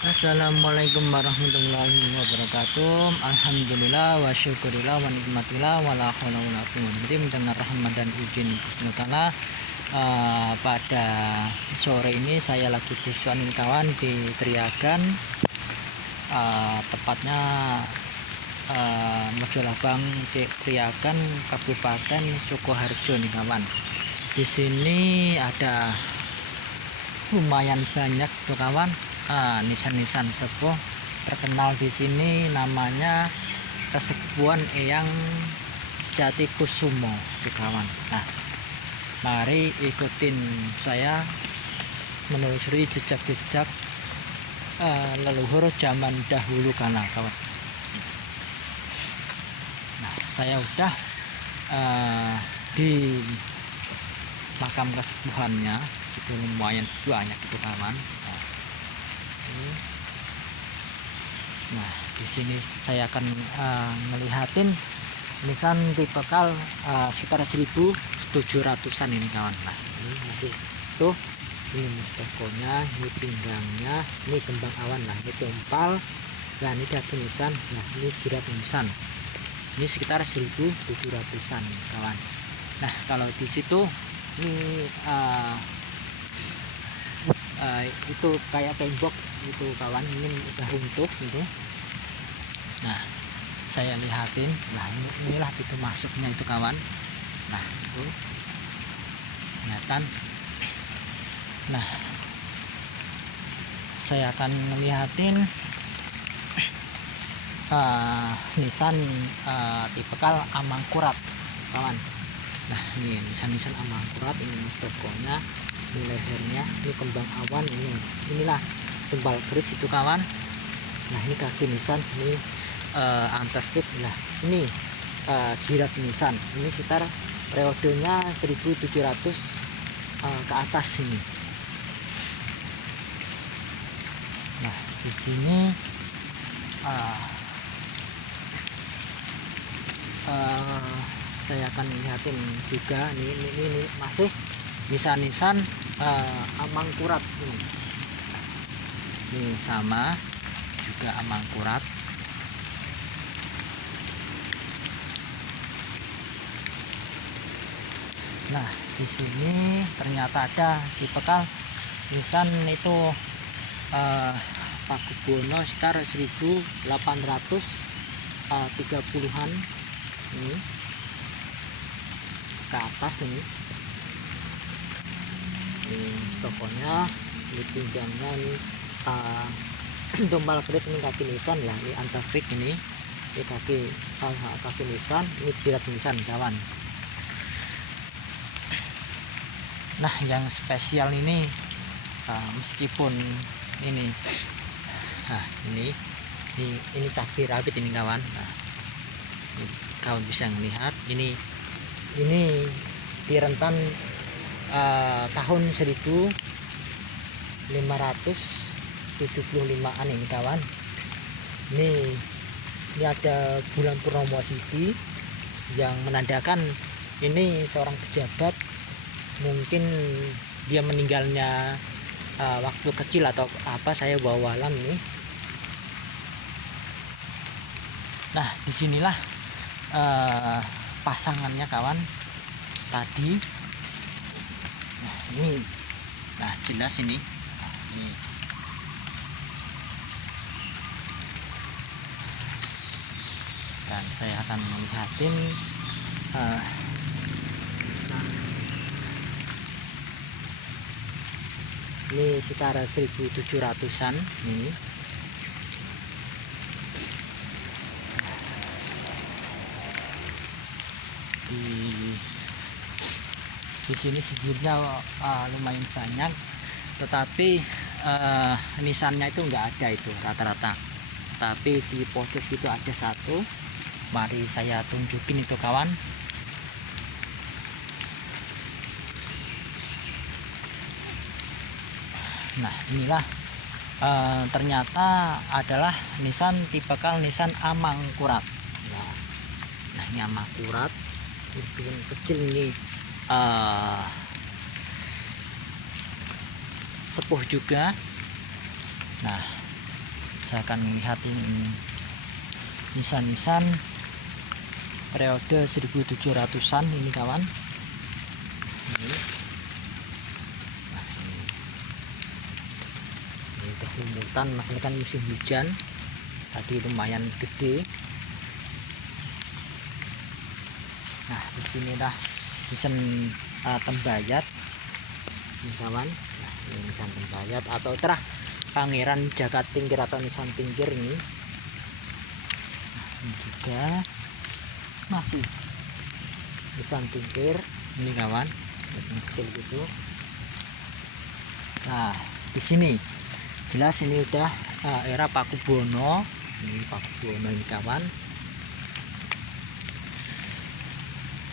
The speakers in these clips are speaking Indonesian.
Assalamualaikum warahmatullahi wabarakatuh. Alhamdulillah wa syukurillah wa nikmatillah wa la haula wa la quwwata illa billah. Rahmat dan izin Bismillah. Pada sore ini saya lagi bersama kawan di Triagan, tepatnya Mojolabang Triagan, Kabupaten Sukoharjo nih kawan. Di sini ada lumayan banyak tuh kawan. Nisan-nisan sepuh terkenal di sini, namanya Kesepuhan Eyang Jatikusumo tuh kawan. Nah, mari ikutin saya menelusuri jejak-jejak leluhur zaman dahulu kala kawan. Nah, saya udah di makam kesepuhannya, itu lumayan banyak itu kawan. Nah, di sini saya akan melihatin nisan tipikal sekitar 1700-an ini kawan. Nah, ini tuh, ini mustokonya, ini pinggangnya, ini kembang awan, lah ini tumpal, nah ini kaki nisan, nah ini jirat nisan. Ini sekitar 1700-an kawan. Nah, kalau di situ ini itu kayak tembok itu kawan, ini udah runtuh gitu. Nah, saya lihatin, nah inilah pintu masuknya itu kawan. Nah, itu kelihatan. Nah, saya akan melihatin nisan tipikal Amangkurat kawan. Nah, ini nisan-nisan Amangkurat, ini mustokonya, ini lehernya, ini kembang awan, inilah tumpal keris itu kawan. Nah, ini kaki nisan, ini antarfit. Nah, ini jirat nisan, ini sekitar periodenya 1700 ke atas ini. Nah, di sini saya akan lihatin juga ini masih nisan-nisan Amangkurat ini sama juga Amangkurat. Nah, di sini ternyata ada tipikal nisan itu Pakubono sekitar 1830-an ini ke atas ini tokonya, ini pinggangnya, ini tumpal keris, ini kaki nisan, lah ini antafik, ini kaki nisan, ini jirat nisan kawan. Nah, yang spesial ini meskipun ini ini cabai rawit ini kawan. Nah, ini kawan bisa melihat ini di rentan tahun 1575-an ini kawan. Ini ada bulan purnomo Sidi yang menandakan ini seorang pejabat, mungkin dia meninggalnya waktu kecil atau apa, saya bawa alam nih. Nah, disinilah pasangannya kawan tadi. Nah, ini, nah jelas ini. Nah, ini. Dan saya akan melihatin ini sekitar 1700-an ini. Di sini sejujurnya lumayan banyak, tetapi nisannya itu enggak ada itu rata-rata. Tapi di pojok itu ada satu. Mari saya tunjukin itu kawan. Nah, inilah ternyata adalah nisan tipikal nisan Amangkurat. Nah, ini Amangkurat, meskipun kecil ini sepuh juga. Nah, saya akan melihat ini nisan-nisan periode 1700-an ini kawan. Ini. Nah, ini udah lumutan, mas, ini kan musim hujan, tadi lumayan gede. Nah, di sini dah nisan tembayat ini kawan. Nah, ini nisan tembayat atau terah Pangeran Jagat Tingkir atau nisan tingkir ini. Nah, ini juga masih nisan tingkir ini kawan, kecil gitu. Nah, di sini jelas ini udah era Pakubono. Ini Pakubono ini kawan.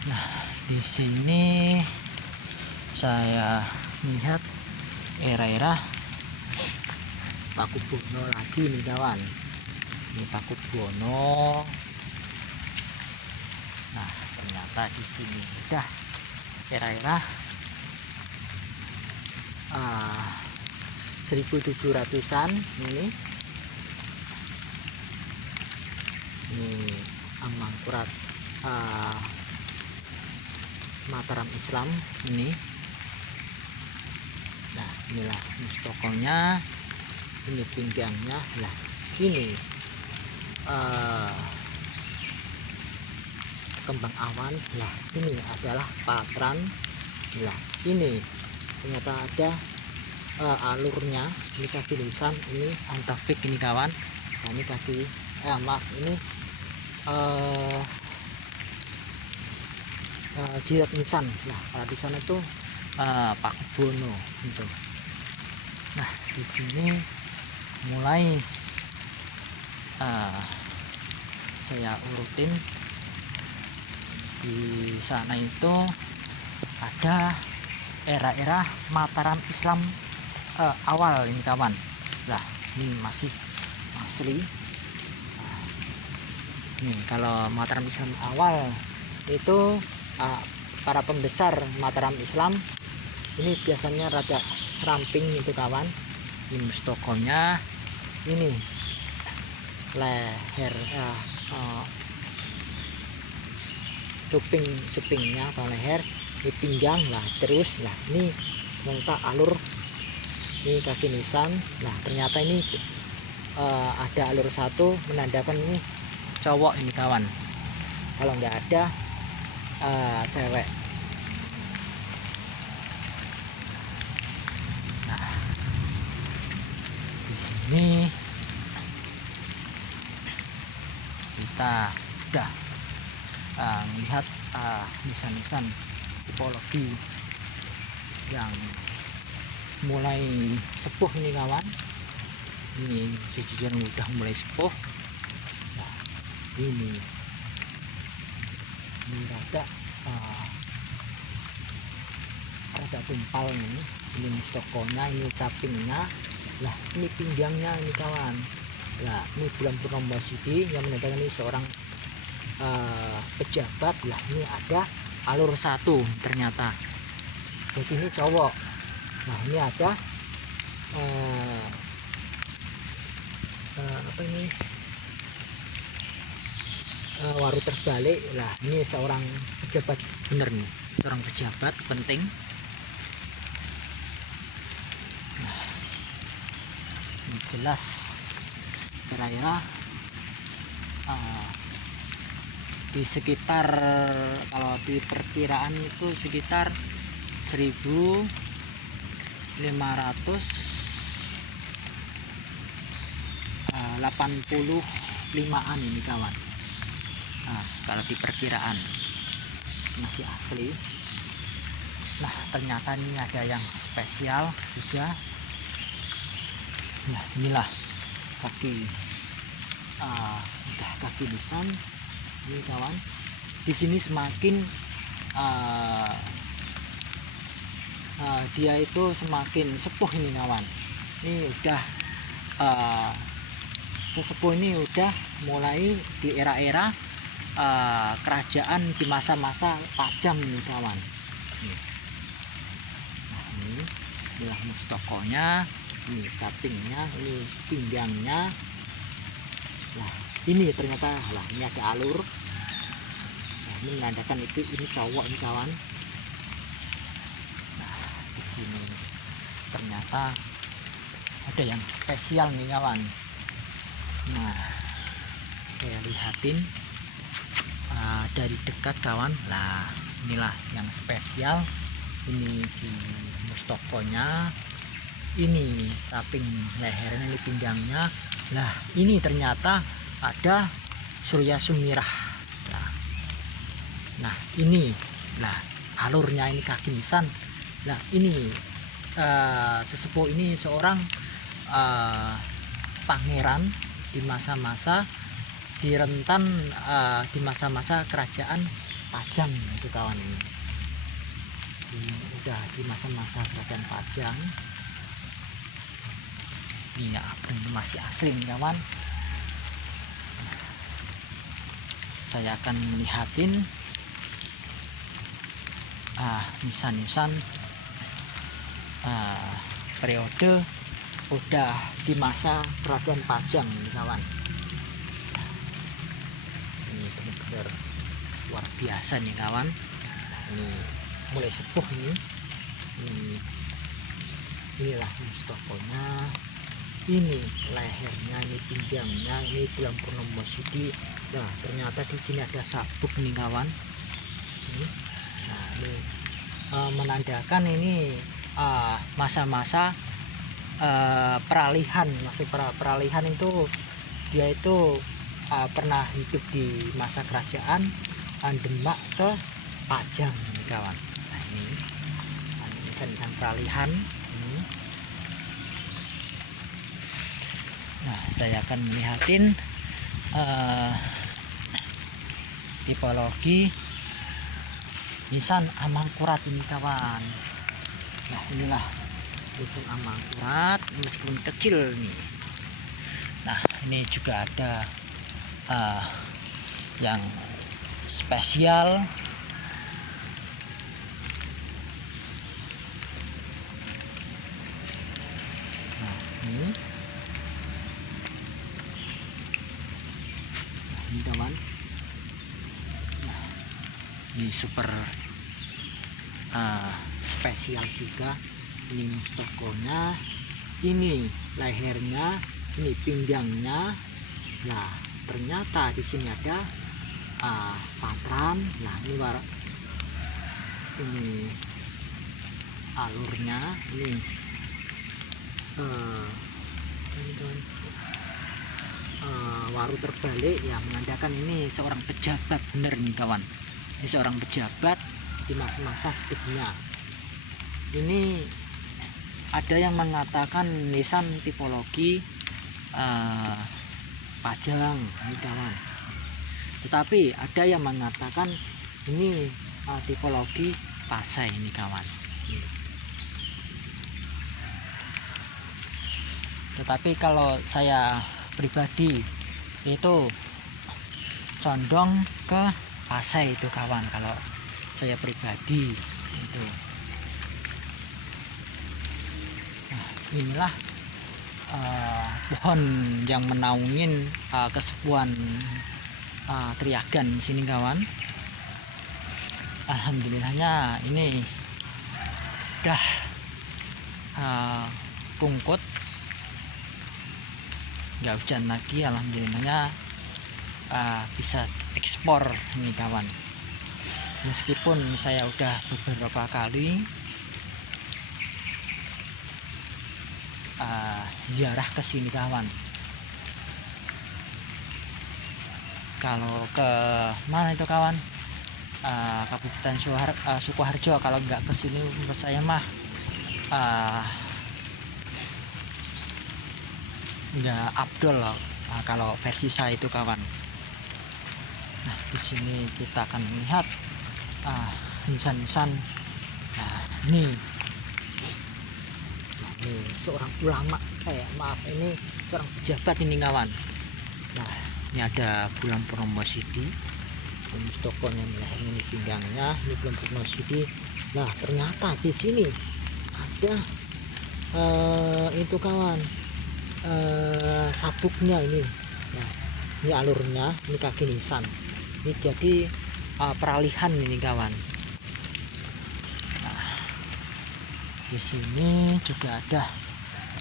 Nah, di sini saya melihat era-era Pakubono lagi nih kawan. Ini Pakubono. Nah, ternyata di sini udah era-era 1700-an ini. Ini Amangkurat Mataram Islam ini. Nah, inilah mustokonya, ini pinggangnya. Nah, sini kembang awan. Lah, ini adalah patran. Lah, ini ternyata ada alurnya. Ini kaki lisan, ini antafik ini kawan. Nah, ini kaki maaf, ini jirat nisan. Nah, kalau di sana tuh Pakubono gitu. Nah, di sini mulai saya urutin. Di sana itu ada era-era Mataram Islam awal ini kawan. Nah, ini masih asli. Nah, nih kalau Mataram Islam awal itu para pembesar Mataram Islam ini biasanya rada ramping itu kawan. Ini mustokonya, ini leher cupingnya atau leher, ini pinggang lah, terus lah ini ternyata alur ini kaki nisan. Nah, ternyata ini ada alur satu menandakan ini cowok ini kawan, kalau nggak ada cewek. Nah, di sini kita udah melihat nisan-nisan tipologi yang mulai sepuh ini kawan. Ini sejujurnya udah mulai sepuh. Nah, ini rada tumpal ini. Ini mustokonya, ini capingnya. Lah, ini pinggangnya ini kawan. Lah, ini bulan purnama Sidi yang menandakan ini seorang pejabat. Lah, ini ada alur satu ternyata, jadi ini cowok. Nah, ini ada apa ini waru terbalik. Lah, ini seorang pejabat bener nih, seorang pejabat penting. Nah, ini jelas kira-kira di sekitar, kalau di perkiraan itu sekitar 1585an ini kawan. Nah, kalau di perkiraan masih asli. Nah, ternyata ini ada yang spesial juga. Nah, inilah kaki udah kaki nisan ini kawan. Di sini semakin dia itu semakin sepuh ini kawan. Ini udah sesepuh ini udah mulai di era-era kerajaan di masa-masa Pajang ini kawan. Nah, inilah mustokonya, ini cupingnya, ini pinggangnya. Nah ini ternyata lah, ini ada alur. Nah, ini menandakan itu ini cowok ini kawan. Nah di sini ternyata ada yang spesial nih kawan. Nah saya lihatin dari dekat kawan. Lah inilah yang spesial. Ini di mustokonya, ini samping lehernya, ini pinggangnya. Lah ini ternyata ada Surya Sumirah. Nah ini lah alurnya, ini kaki nisan. Nah ini sesepuh ini seorang pangeran di masa-masa di rentan di masa-masa kerajaan Pajang itu kawan. Ini udah di masa-masa kerajaan Pajang. Ini ya, ini masih asing kawan. Saya akan melihatin nisan-nisan periode udah di masa kerajaan Pajang ini kawan. Ini benar-benar luar biasa nih kawan. Ini mulai sepuh ini. Inilah mustokonya, ini lehernya, ini pinggangnya, ini bulan purnomo sidi. Nah ternyata di sini ada sabuk nih kawan. Nah ini menandakan ini masa-masa peralihan. Masih peralihan itu dia itu pernah hidup di masa kerajaan Demak ke Pajang nih kawan. Nah ini tentang peralihan. Nah saya akan melihatin tipologi nisan Amangkurat ini kawan. Nah inilah nisan Amangkurat meskipun kecil nih. Nah ini juga ada yang spesial. Nah ini kawan. Nah, ini super spesial juga. Ini mustokonya, ini lehernya, ini pinggangnya. Nah ternyata di sini ada patran. Nah ini ini alurnya, ini waru terbalik ya, menandakan ini seorang pejabat bener nih kawan. Ini seorang pejabat di masa-masa hidupnya. Ini ada yang mengatakan nisan tipologi Pajang ini kawan, tetapi ada yang mengatakan ini tipologi Pasai ini kawan. Tetapi kalau saya pribadi itu condong ke Pasai itu kawan, kalau saya pribadi itu. Nah inilah pohon yang menaungin kesepuhan Triagan di sini kawan. Alhamdulillahnya ini udah kungkut, nggak hujan lagi. Alhamdulillahnya bisa ekspor ini kawan. Meskipun saya udah beberapa kali ziarah ke sini kawan. Kalau ke mana itu kawan, Kabupaten Sukoharjo, kalau nggak ke sini menurut saya mah nggak abdol loh, kalau versi saya itu kawan. Nah di sini kita akan melihat nisan-nisan. Nah ini seorang ulama, maaf, ini seorang pejabat ini kawan. Nah ini ada bulan purnomo sidi, mustokonya, ini pinggangnya, ini bulan purnomo sidi. Nah ternyata di sini ada itu kawan, sabuknya ini. Nah ini alurnya, ini kaki nisan. Ini jadi peralihan ini kawan. Nah, di sini juga ada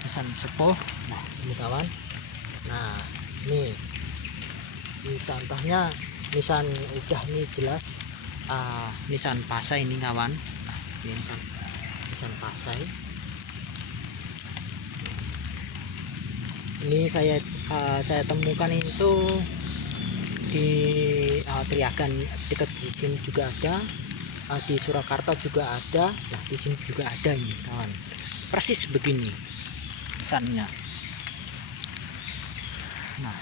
nisan sepuh. Nah ini kawan. Nah ini contohnya nisan udah, ini jelas nisan pasai ini kawan. Nah, ini nisan pasai. Ini saya temukan itu di Triagan, dekat di sini juga ada, di Surakarta juga ada. Nah di sini juga ada ini kawan, persis begini nisannya. Nah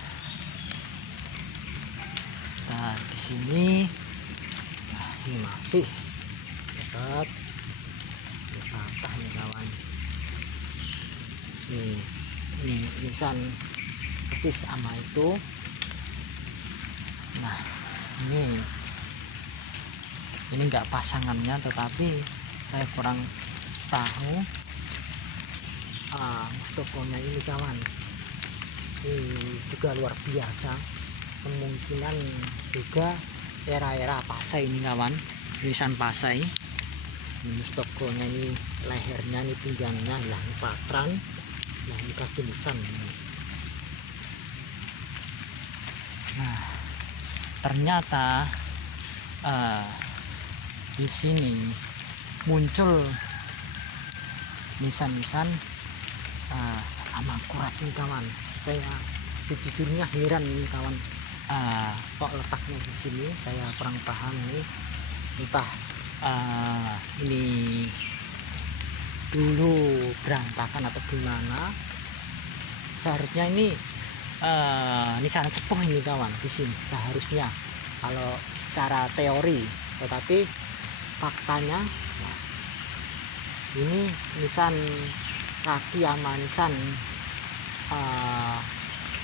di sini, nah ini masih tetap patah nih kawan. Ini nisan persis sama itu. Nah ini enggak pasangannya, tetapi saya kurang tahu mustokonya ini kawan. Ini juga luar biasa, kemungkinan juga era pasai ini kawan, nisan pasai. Ini mustokonya, ini lehernya, ini pinggangnya, lah ini patran, nah ini kaki nisan. Nah ternyata di sini muncul nisan-nisan amat akurat nih kawan. Saya sejujurnya heran ini kawan, kok letaknya di sini, saya kurang paham nih. Entah ini dulu berantakan atau gimana. Seharusnya ini nisan sepuh ini kawan di sini seharusnya, kalau secara teori. Tetapi faktanya, nah, ini nisan kaki sama nisan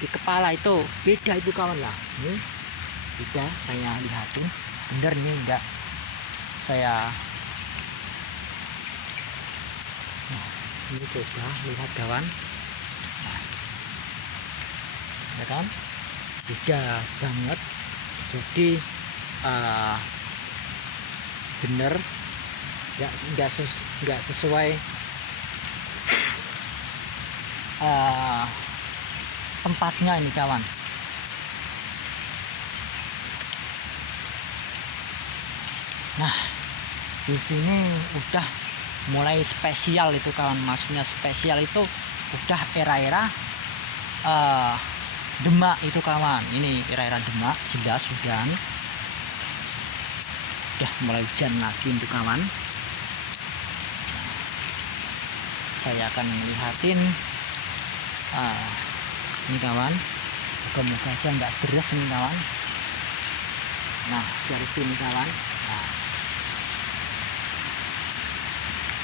di kepala itu beda itu kawan. Lah ini beda, saya lihatin bener nih, enggak saya. Nah ini coba lihat kawan. Nah ya kan, beda banget. Jadi bener nggak sesuai tempatnya ini kawan. Nah di sini udah mulai spesial itu kawan, maksudnya spesial itu udah era-era Demak itu kawan. Ini era-era Demak, jelas hujan, udah mulai hujan lagi itu kawan. Saya akan melihatin ini kawan, moga-moga aja nggak deres ini kawan. Nah dari sini kawan, nah,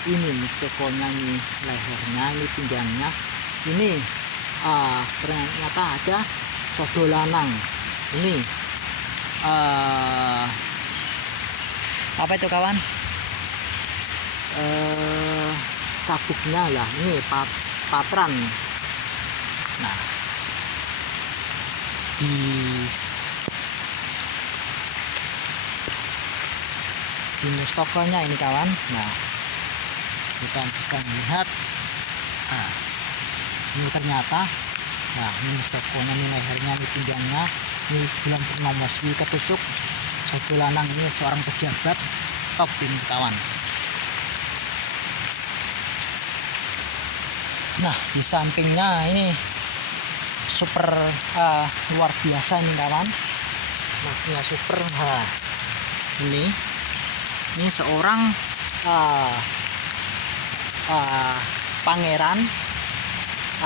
ini mustokonya, ini lehernya, ini pinggangnya, ini ternyata ada sodo lanang. Ini apa itu kawan, sabuknya lah, ini patran. Nah di mustokonya ini kawan. Nah kita bisa melihat, ini ternyata, nah ini mustokonya, ini lehernya, ini pinggangnya, ini Bulan Purnomo Sri ketusuk sodo lanang. Ini seorang pejabat top ini kawan. Nah di sampingnya ini super luar biasa ini kawan, maksudnya super. Ini seorang pangeran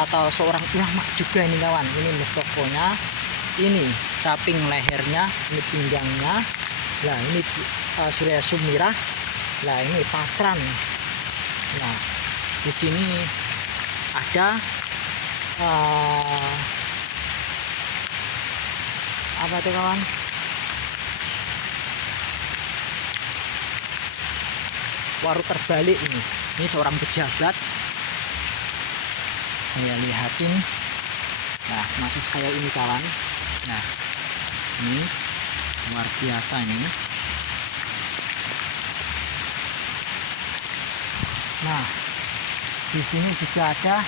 atau seorang ulama juga ini kawan. Ini mustokonya, ini caping lehernya, ini pinggangnya, lah ini Surya Sumirah, lah ini patran. Nah di sini ada apa itu kawan, waru terbalik ini seorang pejabat. Saya lihatin. Nah maksud saya ini kawan, Nah, ini luar biasa ini. Nah, di sini juga ada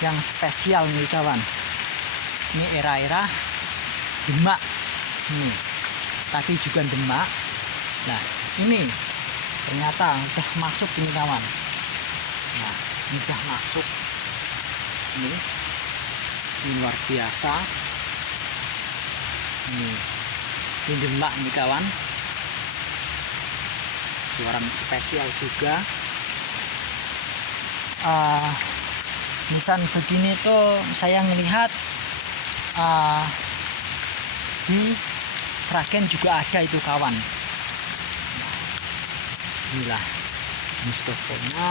yang spesial nih kawan. Ini era-era demak. Ini tadi juga demak. Nah, ini ternyata udah masuk ini kawan. Nah, ini udah masuk. Ini luar biasa. Ini demak nih kawan. Suara spesial juga. Misal begini tuh saya ngelihat di Sragen juga ada itu kawan. Inilah Mustokonya,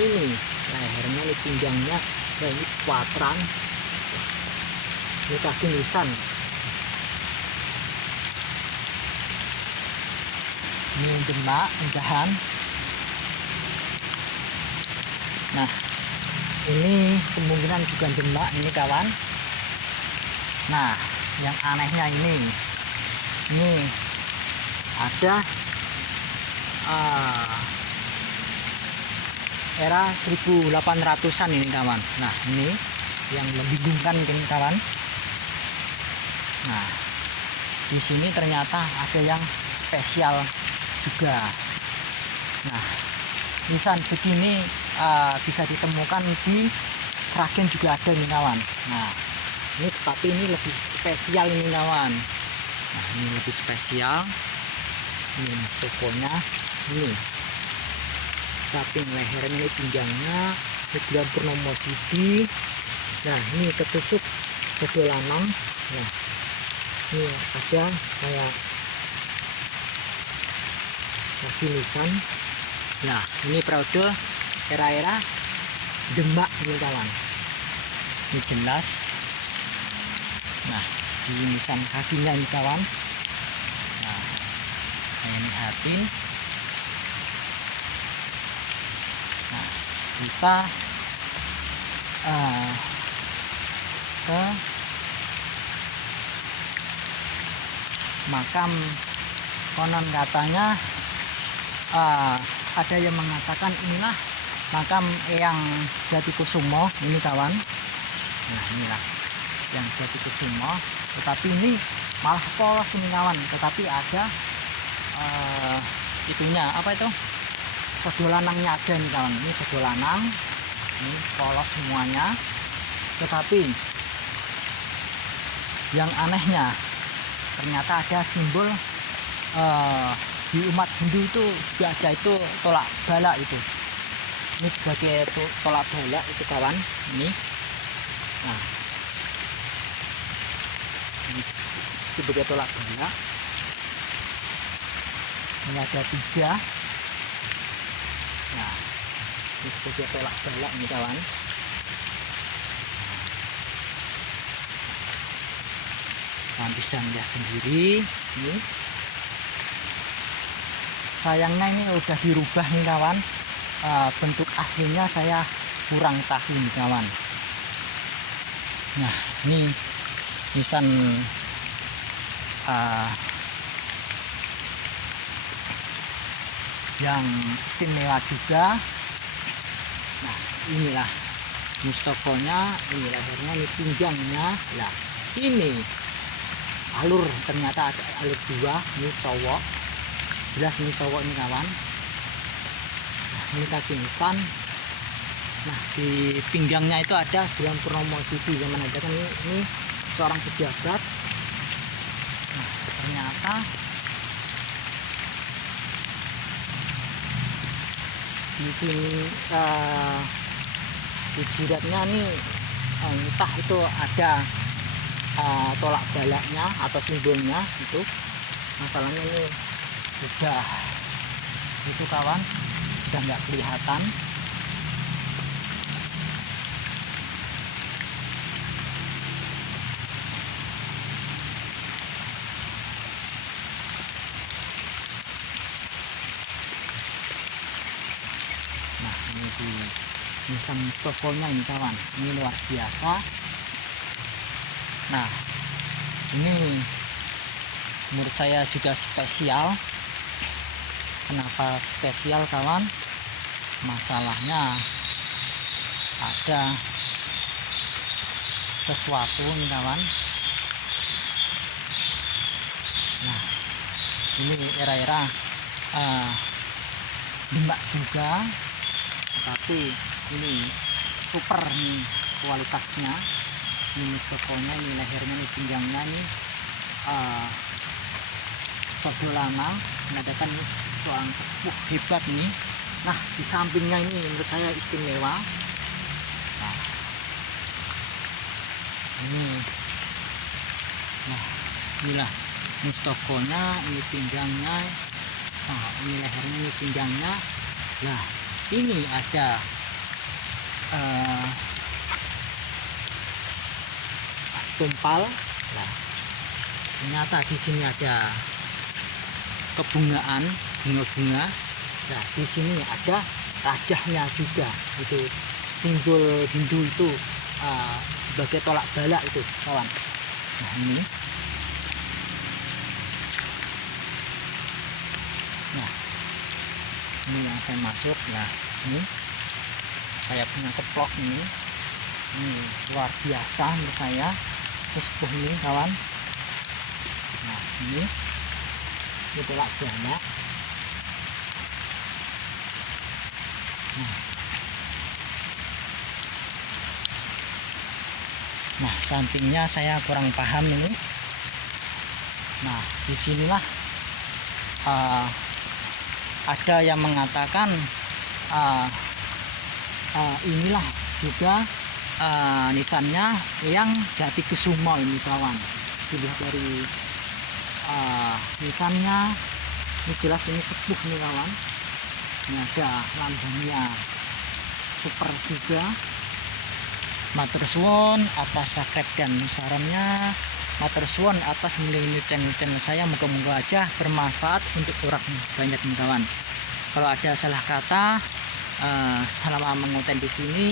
ini lehernya, ini pinggangnya, nah ini kuatran, ini kaki nisan, ini demak unggahan. Nah, ini kemungkinan juga demak ini kawan. Nah, yang anehnya ini ada era 1800-an ini kawan. Nah, ini yang membingungkan ini kawan. Nah, di sini ternyata ada yang spesial juga. Nah, nisan begini bisa ditemukan di Sragen juga ada nih kawan. Nah, ini tetapi ini lebih spesial ini kawan. Nah, ini lebih spesial. Ini tokonya ini. Samping lehernya, ini pinggangnya, ini bulan purnomo sidi. Nah, ini ketusuk kedua lanang. Nah, ini ada kayak kaki nisan. Nah, ini periode era-era demak ini kawan. Ini jelas. Nah, di nisan kakinya ini kawan. Nah, ini hatin. Nah, kita ke makam. Konon katanya ada yang mengatakan inilah makam Eyang Jatikusumo ini kawan. Nah, inilah yang Jatikusumo, tetapi ini malah polos ini kawan. Tetapi ada itunya apa itu, sedolanangnya aja nih kawan. Ini sedolanang, ini polos semuanya. Tetapi yang anehnya ternyata ada simbol di umat Hindu itu juga ada itu tolak bala itu. Ini sebagai tolak bala itu kawan. Ini, nah, ini sebagai tolak bala. Ini ada 3. Nah, ini sebagai tolak bala ini kawan. Kalian bisa melihat sendiri. Ini sayangnya ini udah dirubah nih kawan. Bentuk aslinya saya kurang tahu nih kawan. Nah, ini nisan yang istimewa juga. Nah, inilah mustokonya, ini lehernya, ini pinggangnya. Nah, ini alur, ternyata ada alur 2. Ini cowok, jelas ini cowok ini kawan. Nah, ini kaki nisan. Nah, di pinggangnya itu ada bulan purnomo sidi zaman ada kan, ini seorang pejabat. Nah, ternyata di sini di jidatnya nih entah itu ada tolak balaknya atau simbolnya itu. Masalahnya ini sudah itu kawan, sudah nggak kelihatan. Nah, ini di nisan tokonya ini kawan, ini luar biasa. Nah, Ini menurut saya juga spesial. Kenapa spesial kawan? Masalahnya ada sesuatu nih kawan. Nah, ini era-era limbak juga, tapi ini super nih kualitasnya. Ini tokonya, ini lehernya, ini pinggangnya, ini sudah lama mengadakan seorang sepuh hebat nih. Nah, di sampingnya ini menurut saya istimewa. Nah, inilah mustokonya, ini pinggangnya, nah ini lehernya, ini pinggangnya. Nah, ini ada tumpal. Nah, ternyata di sini ada kebungaan, bunga-bunga. Nah, di sini ada rajahnya juga, itu simbol Hindu itu sebagai tolak bala itu kawan. Nah, ini yang saya masuk. Nah, ini kayak punya keplok ini luar biasa menurut saya, sepuh ini kawan. Nah, ini tolak bala. Nah, sampingnya saya kurang paham ini. Nah, disinilah ada yang mengatakan inilah juga nisannya yang Jatikusumo ini kawan. Dilihat dari nisannya, ini jelas ini sepuh nih kawan. Ini ada lambangnya super juga. Matur suwun atas subscribe dan sarannya. Matur suwun atas melindungi channel saya. Moga-moga aja bermanfaat untuk orang banyak kawan. Kalau ada salah kata selama mengonten di sini,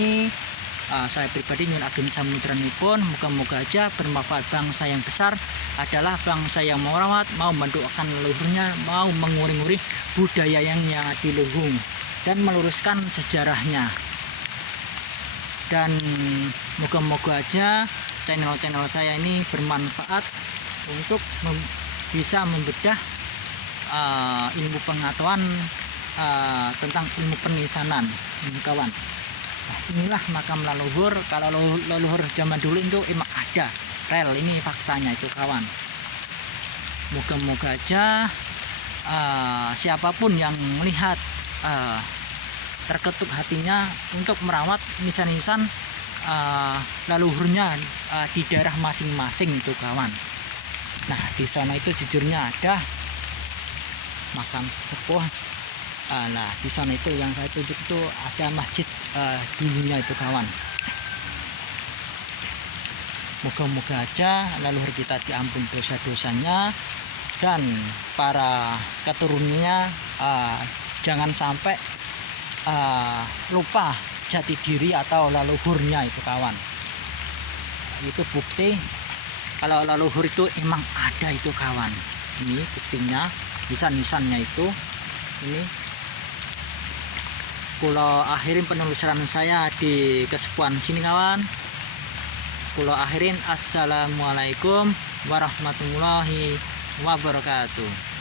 saya pribadi nyun ageng samudranipun. Moga-moga aja bermanfaat. Bangsa yang besar adalah bangsa yang mau rawat, mau mendoakan leluhurnya, mau menguri-nguri budaya yang adiluhung dan meluruskan sejarahnya. Dan moga-moga aja channel saya ini bermanfaat untuk bisa membedah ilmu pengetahuan tentang ilmu penisanan ini kawan. Nah, inilah makam leluhur. Kalau leluhur zaman dulu itu emang ada rel, ini faktanya itu kawan. Moga-moga aja siapapun yang melihat terketuk hatinya untuk merawat nisan-nisan leluhurnya di daerah masing-masing itu kawan. Nah, di sana itu jujurnya ada makam sepuh. Nah, di sana itu yang saya tunjuk itu ada masjid dulunya itu kawan. Moga-moga aja leluhur kita diampun dosa-dosanya, dan para keturunannya jangan sampai lupa jati diri atau leluhurnya itu kawan. Itu bukti kalau leluhur itu emang ada itu kawan. Ini buktinya, nisan-nisannya itu. Ini kulo akhirin penelusuran saya di kesepuan sini kawan. Kulo akhirin, assalamualaikum warahmatullahi wabarakatuh.